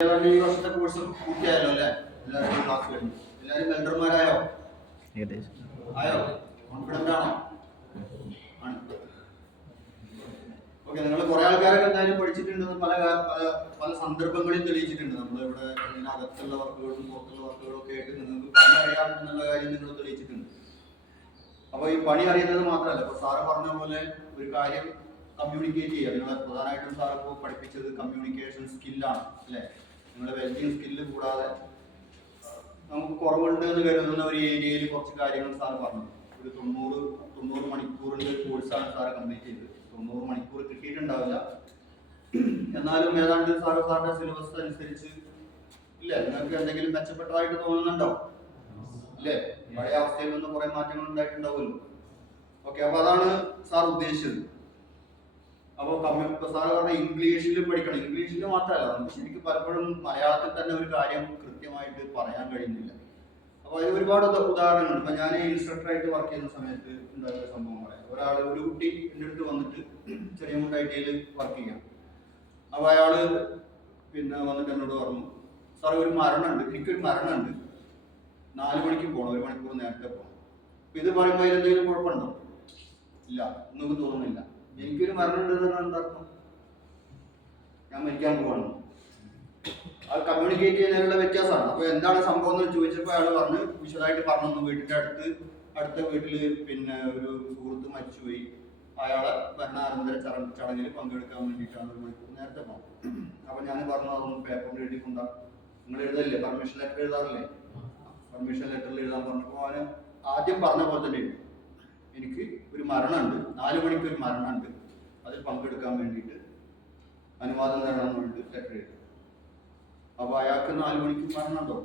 ഈ വർഷത്തെ കോഴ്സ് പൂർത്തിയായല്ലോ അല്ലേ? എല്ലാവരും ക്ലാസ് കഴിഞ്ഞു. എല്ലാവരും വെൽഡർമാരായോ? ആയോ? കോൺഫിഡന്റ് ആണോ? ഓക്കെ, നിങ്ങൾ കുറെ ആൾക്കാരൊക്കെ എന്തായാലും പഠിച്ചിട്ടുണ്ടെന്ന് പല പല സന്ദർഭങ്ങളിൽ തെളിയിച്ചിട്ടുണ്ട്. നമ്മളിവിടെ ഇതിനകത്തുള്ള വർക്കുകളും പുറത്തുള്ള വർക്കുകളും ഒക്കെ ആയിട്ട് നിങ്ങൾക്ക് പണി അറിയാം എന്നുള്ള കാര്യം നിങ്ങൾ തെളിയിച്ചിട്ടുണ്ട്. അപ്പൊ ഈ പണി അറിയുന്നത് മാത്രമല്ല, ഇപ്പൊ സാറ് പറഞ്ഞ പോലെ ഒരു കാര്യം കമ്മ്യൂണിക്കേറ്റ് ചെയ്യുക. നിങ്ങളെ പ്രധാനമായിട്ടും സാർ ഇപ്പോൾ പഠിപ്പിച്ചത് കമ്മ്യൂണിക്കേഷൻ സ്കില്ലാണ് അല്ലേ? നിങ്ങളുടെ വെൽഡിങ് സ്കില്ല് കൂടാതെ നമുക്ക് കുറവുണ്ട് എന്ന് കരുതുന്ന ഒരു ഏരിയയിൽ കുറച്ച് കാര്യങ്ങൾ സാർ പറഞ്ഞു. ഒരു 90 മണിക്കൂറിന്റെ കോഴ്സാണ് സാറ് കംപ്ലീറ്റ് ചെയ്തത്. 90 മണിക്കൂർ കിട്ടിയിട്ടുണ്ടാവില്ല, എന്നാലും ഏതാണ്ട് സാറിന്റെ സിലബസ് അനുസരിച്ച് ഇല്ല നിങ്ങൾക്ക് എന്തെങ്കിലും മെച്ചപ്പെട്ടതായിട്ട് തോന്നുന്നുണ്ടോ? ഇല്ലേ? പഴയ അവസ്ഥയിൽ നിന്ന് കുറെ മാറ്റങ്ങൾ ഉണ്ടായിട്ടുണ്ടാവുമല്ലോ. ഓക്കെ, അപ്പൊ അതാണ് സാർ ഉദ്ദേശിച്ചത്. അപ്പോൾ സാറ് പറഞ്ഞ ഇംഗ്ലീഷിൽ പഠിക്കണം. ഇംഗ്ലീഷിൽ മാത്രമല്ല, നമുക്ക് ശരിക്കും പലപ്പോഴും മലയാളത്തിൽ തന്നെ ഒരു കാര്യം കൃത്യമായിട്ട് പറയാൻ കഴിയുന്നില്ല. അപ്പോൾ അതിന് ഒരുപാട് ഉദാഹരണങ്ങളുണ്ട്. ഇപ്പൊ ഞാൻ ഇൻസ്ട്രക്ടറായിട്ട് വർക്ക് ചെയ്യുന്ന സമയത്ത് ഉണ്ടായ സംഭവം പറയാം. ഒരു കുട്ടി എൻ്റെ അടുത്ത് വന്നിട്ട് ചെറിയമുണ്ട് ഐ.ടി.യിൽ വർക്ക് ചെയ്യാം. അപ്പോൾ അയാള് വന്നിട്ട് എന്നോട് പറഞ്ഞു, സാർ ഒരു മരണമുണ്ട്, എനിക്കൊരു മരണമുണ്ട്, 4 മണിക്ക് പോകണം, 1 മണിക്കൂർ നേരത്തെ പോകണം. അപ്പൊ ഇത് പറയുമ്പോൾ അതിലെന്തെങ്കിലും കുഴപ്പമുണ്ടോ? ഇല്ല, നിങ്ങൾക്ക് തോന്നുന്നില്ല. എനിക്കൊരു മരണം ഉണ്ടെന്ന് പറഞ്ഞാൽ എന്താർത്ഥം? ഞാൻ മരിക്കാൻ പോവാണ്. അത് കമ്മ്യൂണിക്കേറ്റ് ചെയ്യുന്നതിനുള്ള വ്യത്യാസമാണ്. അപ്പൊ എന്താണ് സംഭവം എന്ന് ചോദിച്ചപ്പോൾ അയാൾ പറഞ്ഞ് വിശദമായിട്ട് പറഞ്ഞു. വീട്ടിന്റെ അടുത്ത വീട്ടില് ഒരു സുഹൃത്ത് മരിച്ചുപോയി, അയാളെ മരണാനന്തര ചടങ്ങിൽ പങ്കെടുക്കാൻ വേണ്ടിയിട്ടാണ് 1 മണിക്കൂർ നേരത്തെ പോകുന്നത്. അപ്പൊ ഞാൻ പറഞ്ഞു, അതൊന്നും പേപ്പറിൽ എഴുതിക്കൊണ്ടാ, നിങ്ങൾ എഴുതല്ലേ, പെർമിഷൻ ലെറ്റർ എഴുതാറില്ലേ? പെർമിഷൻ ലെറ്ററിൽ എഴുതാൻ പറഞ്ഞപ്പോൾ അവന് ആദ്യം പറഞ്ഞ പോലെ തന്നെ എഴുതി, എനിക്ക് ഒരു മരണമുണ്ട്, 4 മണിക്ക് ഒരു മരണമുണ്ട്, അതിൽ പങ്കെടുക്കാൻ വേണ്ടിയിട്ട് അനുവാദം തരണമെന്ന് വേണ്ടിയിട്ട് ലെറ്റർ എഴുതി. അപ്പൊ അയാൾക്ക് 4 മണിക്ക് മരണമുണ്ടോ?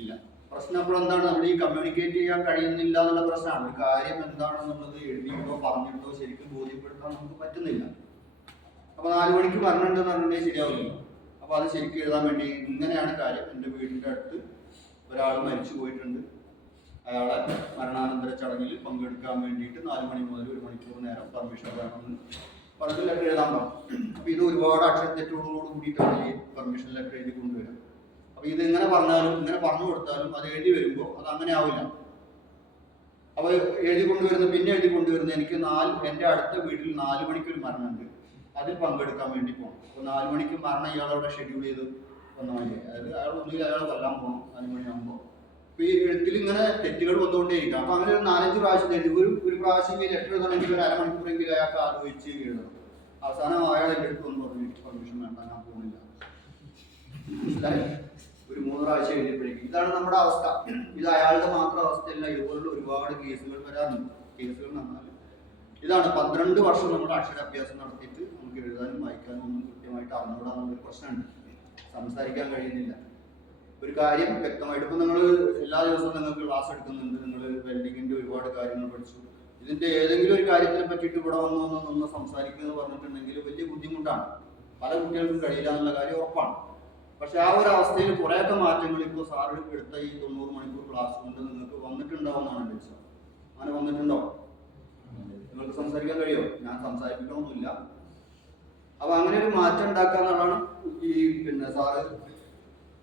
ഇല്ല. പ്രശ്നം അപ്പോൾ എന്താണ്? നമ്മൾ ഈ കമ്മ്യൂണിക്കേറ്റ് ചെയ്യാൻ കഴിയുന്നില്ല എന്നുള്ള പ്രശ്നമാണ്. ഒരു കാര്യം എന്താണെന്നുള്ളത് എഴുതിയിട്ടോ പറഞ്ഞിട്ടോ ശരിക്കും ബോധ്യപ്പെടുത്താൻ നമുക്ക് പറ്റുന്നില്ല. അപ്പൊ 4 മണിക്ക് മരണമുണ്ടെന്ന് പറഞ്ഞിട്ടുണ്ടെങ്കിൽ ശരിയാവില്ല. അപ്പൊ അത് ശരിക്കും എഴുതാൻ വേണ്ടി ഇങ്ങനെയാണ് കാര്യം. എൻ്റെ വീടിൻ്റെ അടുത്ത് ഒരാൾ മരിച്ചു പോയിട്ടുണ്ട്, അയാളെ മരണാനന്തര ചടങ്ങിൽ പങ്കെടുക്കാൻ വേണ്ടിയിട്ട് 4 മണി മുതൽ 1 മണിക്കൂർ നേരം പെർമിഷൻ വേണമെന്ന് പറഞ്ഞിട്ട് ലെറ്റർ എഴുതാൻ പറഞ്ഞു. അപ്പൊ ഇത് ഒരുപാട് അക്ഷരത്തെറ്റോടുകൂടി കൂടിയിട്ടാണ് ഈ പെർമിഷൻ ലെറ്റർ എഴുതി കൊണ്ടുവരാം. അപ്പൊ ഇത് ഇങ്ങനെ പറഞ്ഞാലും ഇങ്ങനെ പറഞ്ഞു കൊടുത്താലും അത് എഴുതി വരുമ്പോൾ അത് അങ്ങനെ ആവില്ല. അപ്പൊ എഴുതി കൊണ്ടുവരുന്ന എനിക്ക് എൻ്റെ അടുത്ത വീട്ടിൽ 4 മണിക്ക് ഒരു മരണമുണ്ട്, അതിൽ പങ്കെടുക്കാൻ വേണ്ടി പോകണം. അപ്പൊ 4 മണിക്ക് മരണം ഇയാളവിടെ ഷെഡ്യൂൾ ചെയ്ത് വന്നാൽ മതി. അതായത് അയാൾ കൊല്ലാൻ പോകണം 4 മണിയാകുമ്പോൾ. അപ്പൊ ഈ എഴുത്തിൽ ഇങ്ങനെ തെറ്റുകൾ വന്നുകൊണ്ടേയിരിക്കാം. അപ്പൊ അങ്ങനെ ഒരു 4-5 പ്രാവശ്യം എഴുതി ഒരു പ്രാവശ്യം ഈ ലെറ്റർ എഴുതണമെങ്കിൽ ഒരു അരമണിക്കൂറെങ്കിലും അയാൾക്ക് ആലോചിച്ച് എഴുതണം. അവസാനം അയാൾ എൻ്റെ അടുത്ത് വന്ന് പറഞ്ഞു, പെർമിഷൻ വേണ്ട, ഞാൻ പോകുന്നില്ല. മനസ്സിലായി? ഒരു 3 പ്രാവശ്യം എഴുതിയപ്പോഴേക്കും. ഇതാണ് നമ്മുടെ അവസ്ഥ. ഇത് അയാളുടെ മാത്രം അവസ്ഥയല്ല, ഇതുപോലുള്ള ഒരുപാട് കേസുകൾ വരാറുണ്ട്. കേസുകൾ പറഞ്ഞാൽ ഇതാണ് 12 വർഷം നമ്മുടെ അക്ഷരാഭ്യാസം നടത്തിയിട്ട് നമുക്ക് എഴുതാനും വായിക്കാനും ഒന്നും കൃത്യമായിട്ട് അറിഞ്ഞുകൂടാന്നുള്ളൊരു പ്രശ്നമുണ്ട്. സംസാരിക്കാൻ കഴിയുന്നില്ല. ഒരു കാര്യം വ്യക്തമായിട്ട് ഇപ്പൊ നിങ്ങൾ എല്ലാ ദിവസവും നിങ്ങൾക്ക് ക്ലാസ് എടുക്കുന്നുണ്ട്, നിങ്ങൾ വെൽഡിങ്ങിന്റെ ഒരുപാട് കാര്യങ്ങൾ പഠിച്ചു. ഇതിന്റെ ഏതെങ്കിലും ഒരു കാര്യത്തിനെ പറ്റിയിട്ട് ഇവിടെ വന്ന് സംസാരിക്കുക എന്ന് പറഞ്ഞിട്ടുണ്ടെങ്കിൽ വലിയ ബുദ്ധിമുട്ടാണ്. പല കുട്ടികൾക്കും കഴിയില്ല എന്നുള്ള കാര്യം ഉറപ്പാണ്. പക്ഷെ ആ ഒരു അവസ്ഥയിൽ കുറേയൊക്കെ മാറ്റങ്ങൾ ഇപ്പോൾ സാറ് എടുത്ത ഈ 90 മണിക്കൂർ ക്ലാസ് കൊണ്ട് നിങ്ങൾക്ക് വന്നിട്ടുണ്ടാവുമെന്നാണ് എൻ്റെ വിശ്വാസം. അങ്ങനെ വന്നിട്ടുണ്ടോ? നിങ്ങൾക്ക് സംസാരിക്കാൻ കഴിയുമോ? ഞാൻ സംസാരിക്കണമെന്നില്ല. അപ്പൊ അങ്ങനെ ഒരു മാറ്റം ഉണ്ടാക്കുക എന്നുള്ളതാണ് ഈ സാറ്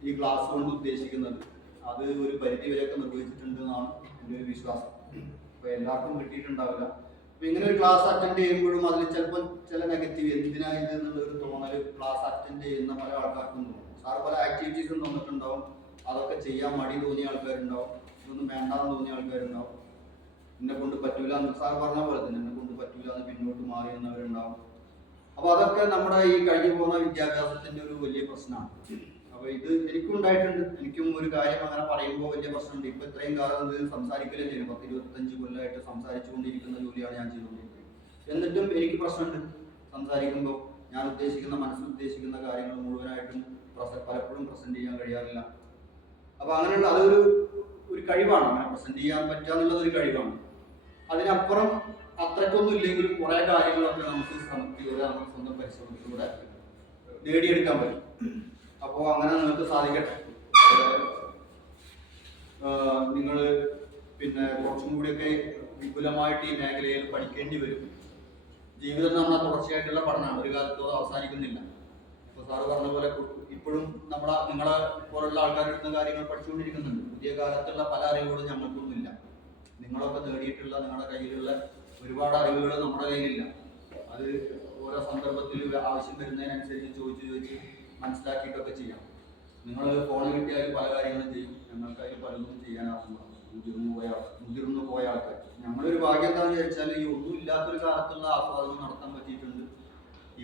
ഈ ക്ലാസ് കൊണ്ട് ഉദ്ദേശിക്കുന്നത്. അത് ഒരു പരിധി വരെയൊക്കെ നിർവഹിച്ചിട്ടുണ്ട് എന്നാണ് എൻ്റെ ഒരു വിശ്വാസം. അപ്പൊ എല്ലാവർക്കും കിട്ടിയിട്ടുണ്ടാവില്ല. അപ്പൊ ഇങ്ങനെ ഒരു ക്ലാസ് അറ്റൻഡ് ചെയ്യുമ്പോഴും അതിൽ ചിലപ്പോൾ ചില നെഗറ്റീവ് എന്തിനായത് എന്നുള്ളൊരു തോന്നൽ ക്ലാസ് അറ്റൻഡ് ചെയ്യുന്ന പല ആൾക്കാർക്കും തോന്നും. സാറ് പല ആക്ടിവിറ്റീസും തന്നിട്ടുണ്ടാവും, അതൊക്കെ ചെയ്യാൻ മടി തോന്നിയ ആൾക്കാരുണ്ടാവും, ഇതൊന്നും വേണ്ടാന്ന് തോന്നിയ ആൾക്കാരുണ്ടാവും, എന്നെ കൊണ്ട് പറ്റൂല എന്ന് സാർ പറഞ്ഞ പോലെ തന്നെ എന്നെ കൊണ്ട് പറ്റൂല എന്ന് പിന്നോട്ട് മാറി എന്നവരുണ്ടാവും. അപ്പൊ അതൊക്കെ നമ്മുടെ ഈ കഴിഞ്ഞു പോകുന്ന വിദ്യാഭ്യാസത്തിന്റെ ഒരു വലിയ പ്രശ്നമാണ്. അപ്പൊ ഇത് എനിക്കും ഉണ്ടായിട്ടുണ്ട്. എനിക്കും ഒരു കാര്യം അങ്ങനെ പറയുമ്പോൾ വലിയ പ്രശ്നമുണ്ട്. ഇപ്പൊ ഇത്രയും കാലം ഇത് സംസാരിക്കലേ ചെയ്യും. 10-25 കൊല്ലമായിട്ട് സംസാരിച്ചുകൊണ്ടിരിക്കുന്ന ജോലിയാണ് ഞാൻ ചെയ്തുകൊണ്ടിരിക്കുന്നത്. എന്നിട്ടും എനിക്ക് പ്രശ്നമുണ്ട്. സംസാരിക്കുമ്പോൾ ഞാൻ മനസ്സിൽ ഉദ്ദേശിക്കുന്ന കാര്യങ്ങൾ മുഴുവനായിട്ടും പലപ്പോഴും പ്രസന്റ് ചെയ്യാൻ കഴിയാറില്ല. അപ്പൊ അങ്ങനെയുള്ള അതൊരു കഴിവാണ്. അങ്ങനെ പ്രസന്റ് ചെയ്യാൻ പറ്റുക എന്നുള്ളത് ഒരു കഴിവാണ്. അതിനപ്പുറം അത്രയ്ക്കൊന്നും ഇല്ലെങ്കിലും കുറെ കാര്യങ്ങളൊക്കെ നമുക്ക് ശ്രമത്തിലൂടെ നമ്മുടെ സ്വന്തം പരിശ്രമത്തിലൂടെ നേടിയെടുക്കാൻ പറ്റും. അപ്പോൾ അങ്ങനെ നിങ്ങൾക്ക് സാധിക്കട്ടെ. നിങ്ങൾ കുറച്ചും കൂടിയൊക്കെ വിപുലമായിട്ട് ഈ മേഖലയിൽ പഠിക്കേണ്ടി വരും. ജീവിതം നമ്മൾ തുടർച്ചയായിട്ടുള്ള പഠനമാണ്, ഒരു കാലത്തോടെ അവസാനിക്കുന്നില്ല. അപ്പോൾ സാറ് പറഞ്ഞ പോലെ ഇപ്പോഴും നിങ്ങളെ പോലുള്ള ആൾക്കാരുടെ കാര്യങ്ങൾ പഠിച്ചുകൊണ്ടിരിക്കുന്നുണ്ട്. പുതിയ കാലത്തുള്ള പല അറിവുകളും ഞങ്ങൾക്കൊന്നുമില്ല. നിങ്ങളൊക്കെ നേടിയിട്ടുള്ള നിങ്ങളുടെ കയ്യിലുള്ള ഒരുപാട് അറിവുകൾ നമ്മുടെ കയ്യിലില്ല. അത് ഓരോ സന്ദർഭത്തിൽ ആവശ്യം വരുന്നതിനനുസരിച്ച് ചോദിച്ച് മനസ്സിലാക്കിയിട്ടൊക്കെ ചെയ്യാം. നിങ്ങൾ ഫോൺ കിട്ടിയാൽ പല കാര്യങ്ങളും ചെയ്യും. ഞങ്ങൾക്ക് അതിൽ പലതും ചെയ്യാനാകുന്നു മുതിർന്നു പോയ ആൾക്കാർ. ഞങ്ങളൊരു ഭാഗ്യം എന്താണെന്ന് വിചാരിച്ചാൽ ഈ ഒന്നും ഇല്ലാത്തൊരു കാലത്തുള്ള ആസ്വാദനം നടത്താൻ പറ്റിയിട്ടുണ്ട്.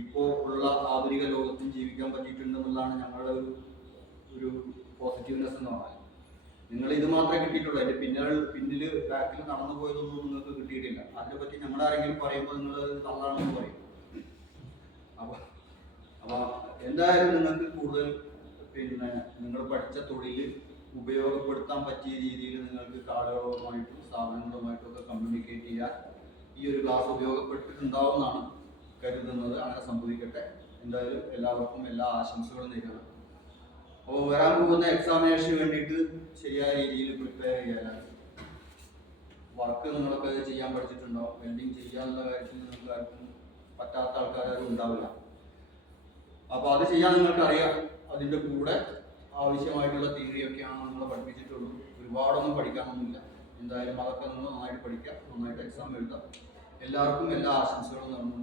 ഇപ്പോൾ ഉള്ള ആധുനിക ലോകത്തും ജീവിക്കാൻ പറ്റിയിട്ടുണ്ട് എന്നുള്ളതാണ് ഞങ്ങളുടെ ഒരു പോസിറ്റീവ്നെസ് എന്ന് പറഞ്ഞാൽ. നിങ്ങൾ ഇത് മാത്രമേ കിട്ടിയിട്ടുള്ളൂ. അതിന്റെ പിന്നില് ബാക്കിൽ നടന്നു പോയതൊന്നും നിങ്ങൾക്ക് കിട്ടിയിട്ടില്ല. അതിനെപ്പറ്റി ഞങ്ങളാരെങ്കിലും പറയുമ്പോൾ നിങ്ങൾ തള്ളാണെന്ന് പറയും. അപ്പൊ എന്തായാലും നിങ്ങൾക്ക് കൂടുതൽ നിങ്ങൾ പഠിച്ച തൊഴിൽ ഉപയോഗപ്പെടുത്താൻ പറ്റിയ രീതിയിൽ നിങ്ങൾക്ക് ആളുകളുമായിട്ടും സ്ഥാപനങ്ങളുമായിട്ടും ഒക്കെ കമ്മ്യൂണിക്കേറ്റ് ചെയ്യാൻ ഈ ഒരു ക്ലാസ് ഉപയോഗപ്പെട്ടിട്ടുണ്ടാവുമെന്നാണ് കരുതുന്നത്. അങ്ങനെ സംഭവിക്കട്ടെ. എന്തായാലും എല്ലാവർക്കും എല്ലാ ആശംസകളും നേരുന്നു. അപ്പോൾ വരാൻ പോകുന്ന എക്സാമിനേഷന് വേണ്ടിയിട്ട് ശരിയായ രീതിയിൽ പ്രിപ്പയർ ചെയ്യാനാണ്. വർക്ക് നിങ്ങളൊക്കെ ചെയ്യാൻ പഠിച്ചിട്ടുണ്ടോ? വെൽഡിങ് ചെയ്യാനുള്ള കാര്യത്തിൽ നിങ്ങൾക്ക് ആർക്കും പറ്റാത്ത ആൾക്കാരും ഉണ്ടാവില്ല. അപ്പോൾ അത് ചെയ്യാൻ നിങ്ങൾക്ക് അറിയാം. അതിൻ്റെ കൂടെ ആവശ്യമായിട്ടുള്ള തിയറിയൊക്കെയാണ് നിങ്ങൾ പഠിപ്പിച്ചിട്ടുള്ളൂ. ഒരുപാടൊന്നും പഠിക്കാനൊന്നുമില്ല. എന്തായാലും അതൊക്കെ നിങ്ങൾ നന്നായിട്ട് പഠിക്കുക, നന്നായിട്ട് എക്സാം എഴുതാം. എല്ലാവർക്കും എല്ലാ ആശംസകളും നേർന്നു.